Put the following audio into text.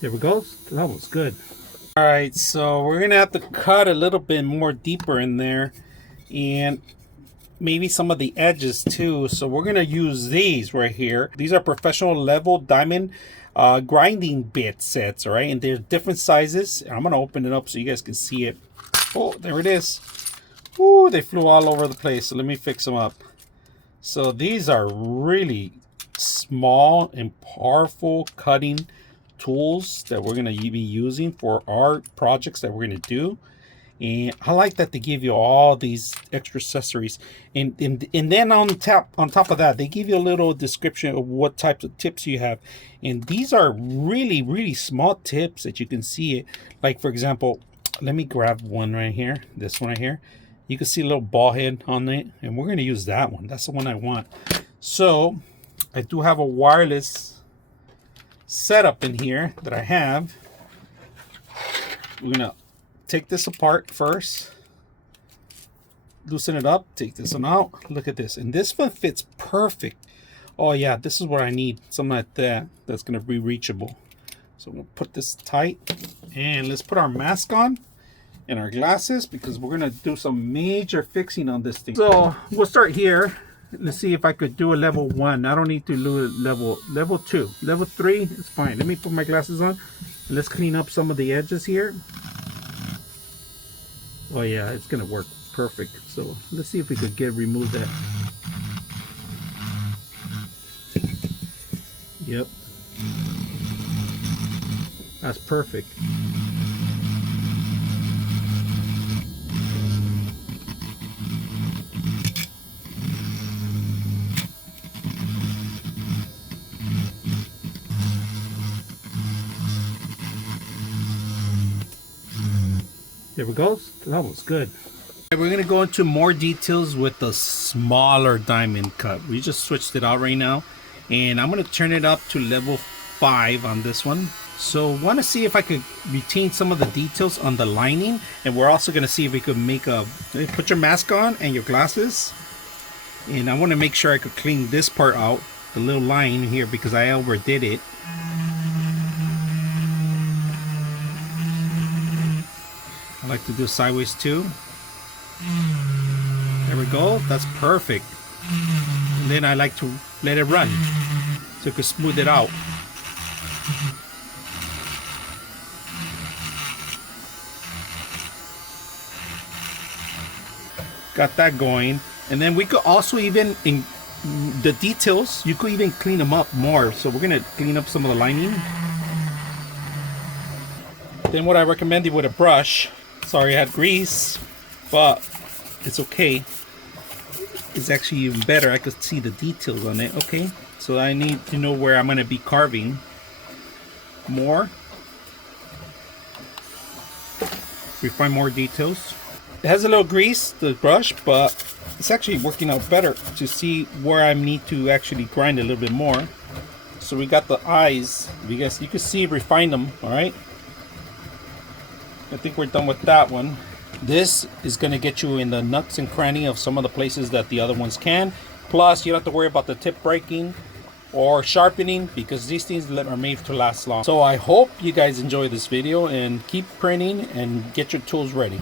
There we go. That was good. All right, so we're gonna have to cut a little bit more deeper in there, and maybe some of the edges too. So we're gonna use these right here. These are professional level diamond grinding bit sets, all right, and they're different sizes. I'm gonna open it up so you guys can see it. Oh, there it is. Ooh, they flew all over the place. So let me fix them up. So these are really small and powerful cutting tools that we're going to be using for our projects that we're going to do. And I like that they give you all these extra accessories, and then on top of that, they give you a little description of what types of tips you have. And these are really small tips that you can see it. Like, for example, let me grab one right here, this one right here. You can see a little ball head on it, and we're going to use that one. That's the one I want. So I do have a wireless setup in here that I have. We're gonna take this apart first, loosen it up, take this one out. Look at this, and this one fits perfect. Oh yeah, this is what I need, something like that that's gonna be reachable. So I'm gonna put this tight, and let's put our mask on and our glasses, because we're gonna do some major fixing on this thing. So we'll start here. Let's see if I could do a level 1. I don't need to do a level 2. Level 3 is fine. Let me put my glasses on. Let's clean up some of the edges here. Oh yeah, it's gonna work perfect. So let's see if we could remove that. Yep, that's perfect. There we go. That was good. We're going to go into more details with the smaller diamond cut. We just switched it out right now, and I'm going to turn it up to level 5 on this one. So want to see if I could retain some of the details on the lining, and we're also going to see if we could make put your mask on and your glasses, and I want to make sure I could clean this part out, the little line here, because I overdid it. I like to do sideways too. There we go. That's perfect. And then I like to let it run so you can smooth it out. Got that going. And then we could also even, in the details, you could even clean them up more. So we're going to clean up some of the lining. Then what I recommended with a brush, sorry I had grease, but it's okay. It's actually even better. I could see the details on it. Okay, so I need to know where I'm going to be carving more. Refine more details. It has a little grease, the brush, but it's actually working out better to see where I need to actually grind a little bit more. So we got the eyes. You can see, refine them. All right, I think we're done with that one. This is going to get you in the nooks and crannies of some of the places that the other ones can. Plus, you don't have to worry about the tip breaking or sharpening, because these things are made to last long. So I hope you guys enjoy this video, and keep printing and get your tools ready.